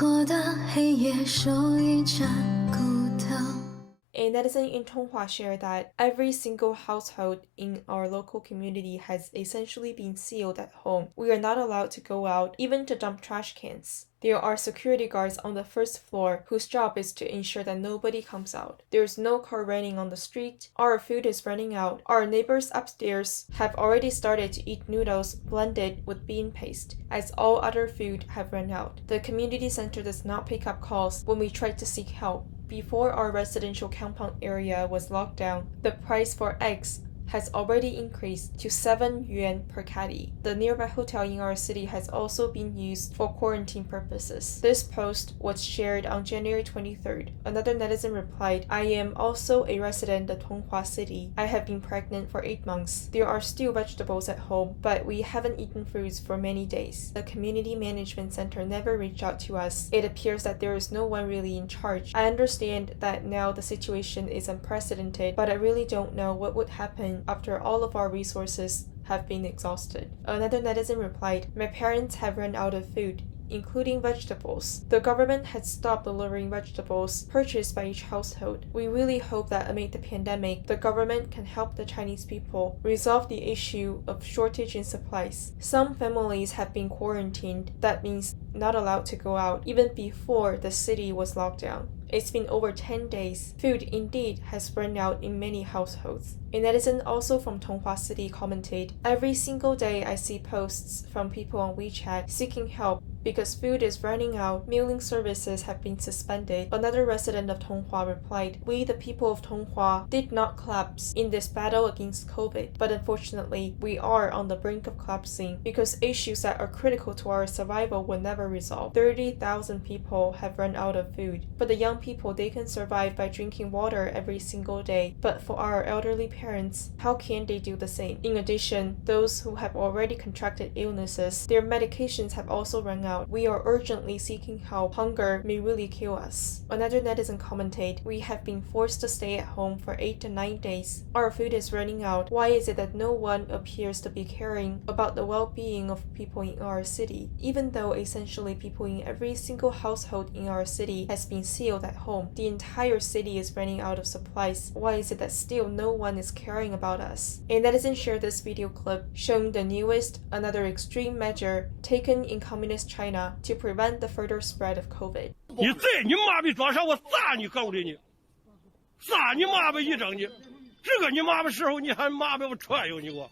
错的黑夜手一盏孤灯。A netizen in Tonghua shared that every single household in our local community has essentially been sealed at home. We are not allowed to go out, even to dump trash cans. There are security guards on the first floor whose job is to ensure that nobody comes out. There's no car running on the street. Our food is running out. Our neighbors upstairs have already started to eat noodles blended with bean paste, as all other food have run out. The community center does not pick up calls when we try to seek help. Before our residential compound area was locked down, the price for eggs has already increased to 7 yuan per caddy. The nearby hotel in our city has also been used for quarantine purposes. This post was shared on January 23rd. Another netizen replied, I am also a resident of Tonghua City. I have been pregnant for 8 months. There are still vegetables at home, but we haven't eaten fruits for many days. The community management center never reached out to us. It appears that there is no one really in charge. I understand that now the situation is unprecedented, but I really don't know what would happen after all of our resources have been exhausted. Another netizen replied, my parents have run out of food, including vegetables. The government had stopped delivering vegetables purchased by each household. We really hope that amid the pandemic, the government can help the Chinese people resolve the issue of shortage in supplies. Some families have been quarantined, that means not allowed to go out, even before the city was locked down. It's been over 10 days. Food indeed has run out in many households. A netizen also from Tonghua City commented, every single day I see posts from people on WeChat seeking help because food is running out, mailing services have been suspended. Another resident of Tonghua replied, we the people of Tonghua did not collapse in this battle against COVID, but unfortunately we are on the brink of collapsing because issues that are critical to our survival will never resolve. 30,000 people have run out of food. For the young people, they can survive by drinking water every single day, but for our elderly parents, how can they do the same? In addition, those who have already contracted illnesses, their medications have also run out. We are urgently seeking help. Hunger may really kill us. Another netizen commented, we have been forced to stay at home for 8 to 9 days. Our food is running out. Why is it that no one appears to be caring about the well-being of people in our city? Even though essentially people in every single household in our city has been sealed at home, the entire city is running out of supplies. Why is it that still no one is caring about us? A netizen shared this video clip showing the newest, another extreme measure taken in communist China to prevent the further spread of COVID. 你这你妈逼多少我杀你狗的你，杀你妈逼一整你，这个你妈逼时候你还妈逼我踹有你我，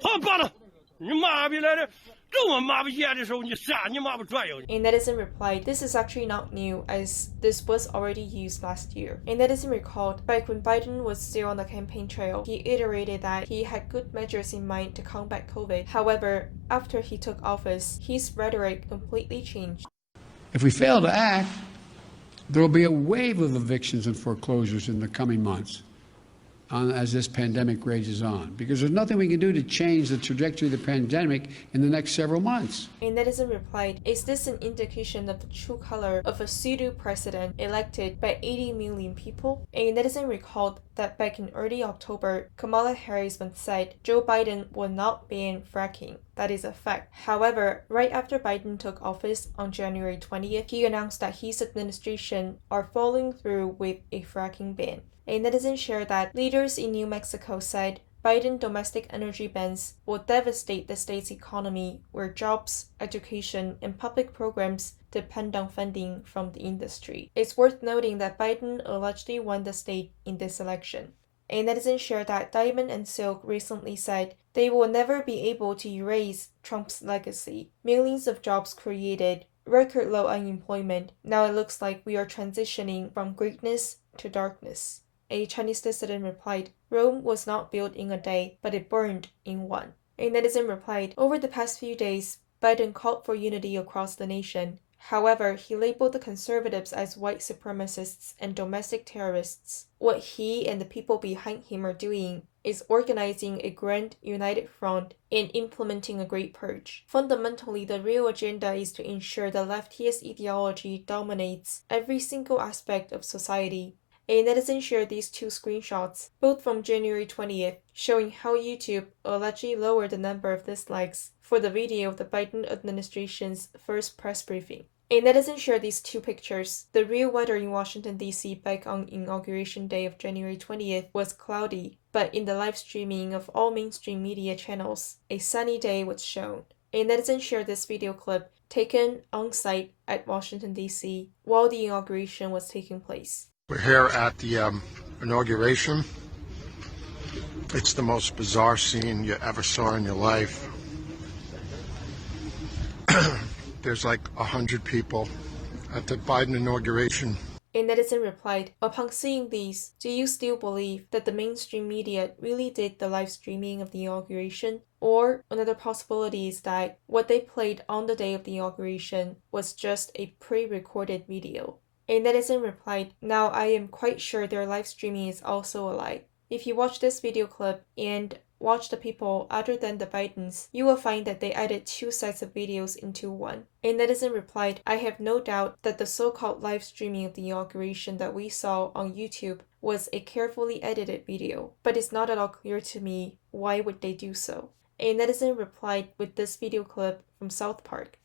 好罢了，你妈逼来的。A netizen replied, this is actually not new as this was already used last year. A netizen recalled, back when Biden was still on the campaign trail, he iterated that he had good measures in mind to combat COVID. However, after he took office, his rhetoric completely changed. If we fail to act, there will be a wave of evictions and foreclosures in the coming months as this pandemic rages on, because there's nothing we can do to change the trajectory of the pandemic in the next several months. A netizen replied, is this an indication of the true color of a pseudo-president elected by 80 million people? A netizen recalled that back in early October, Kamala Harris once said Joe Biden will not ban fracking. That is a fact. However, right after Biden took office on January 20th, he announced that his administration are following through with a fracking ban. A netizen shared that leaders in New Mexico said Biden domestic energy bans will devastate the state's economy where jobs, education, and public programs depend on funding from the industry. It's worth noting that Biden allegedly won the state in this election. A netizen shared that Diamond and Silk recently said they will never be able to erase Trump's legacy. Millions of jobs created, record low unemployment. Now it looks like we are transitioning from greatness to darkness. A Chinese dissident replied, Rome was not built in a day, but it burned in one. A netizen replied, over the past few days, Biden called for unity across the nation. However, he labeled the conservatives as white supremacists and domestic terrorists. What he and the people behind him are doing is organizing a grand united front and implementing a great purge. Fundamentally, the real agenda is to ensure the leftist ideology dominates every single aspect of society. A netizen shared these two screenshots, both from January 20th, showing how YouTube allegedly lowered the number of dislikes for the video of the Biden administration's first press briefing. A netizen shared these two pictures. The real weather in Washington, D.C. back on Inauguration Day of January 20th was cloudy, but in the live streaming of all mainstream media channels, a sunny day was shown. A netizen shared this video clip taken on-site at Washington, D.C. while the inauguration was taking place. We're here at the inauguration. It's the most bizarre scene you ever saw in your life. There's like 100 people at the Biden inauguration. A netizen replied, "Upon seeing these, do you still believe that the mainstream media really did the live streaming of the inauguration? Or another possibility is that what they played on the day of the inauguration was just a pre-recorded video." A netizen replied, "Now I am quite sure their live streaming is also a lie. If you watch this video clip and watch the people other than the Bidens, you will find that they added two sets of videos into one." A netizen replied, "I have no doubt that the so-called live streaming of the inauguration that we saw on YouTube was a carefully edited video, but it's not at all clear to me why would they do so." A netizen replied with this video clip from South Park.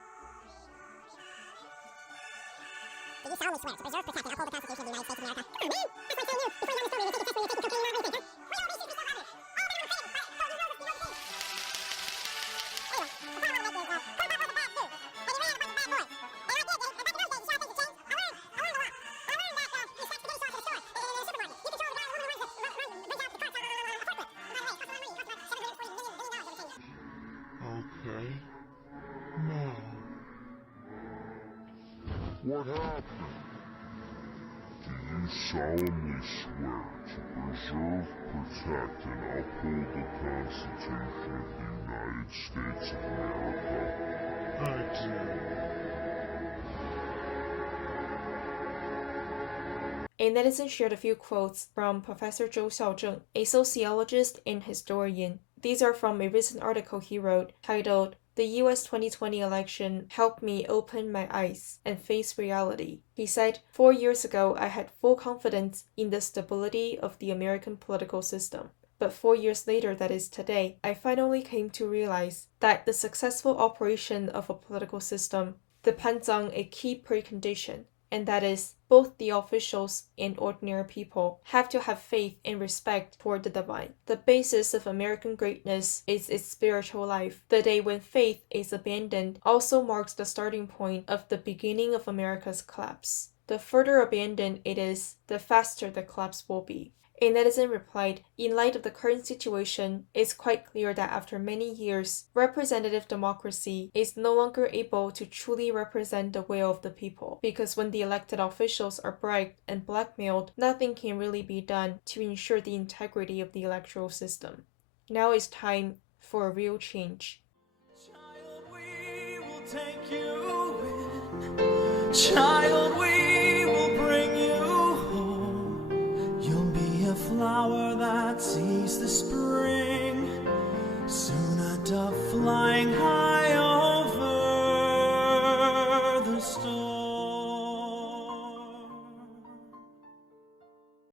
Do you solemnly swear to preserve, protect, and uphold the Constitution of the United States of America? Oh, man! That's my son, you! Before you understand me, they take this way, they take cocaine, a lot of things. Okay. Now, what happened? Do you solemnly swear to preserve, protect, and uphold the Constitution of the United States of America? I do. A netizen shared a few quotes from Professor Zhou Xiaozheng, a sociologist and historian. These are from a recent article he wrote titled, "The US 2020 election helped me open my eyes and face reality." He said, 4 years ago, I had full confidence in the stability of the American political system. But 4 years later, that is today, I finally came to realize that the successful operation of a political system depends on a key precondition, and that is, both the officials and ordinary people have to have faith and respect for the divine. The basis of American greatness is its spiritual life. The day when faith is abandoned also marks the starting point of the beginning of America's collapse. The further abandoned it is, the faster the collapse will be. A netizen replied, "In light of the current situation, it's quite clear that after many years, representative democracy is no longer able to truly represent the will of the people, because when the elected officials are bribed and blackmailed, nothing can really be done to ensure the integrity of the electoral system. Now it's time for a real change." Child, we will take you in. Child, we will bring you home. You'll be a flower that sees the spring. Soon a dove flying high.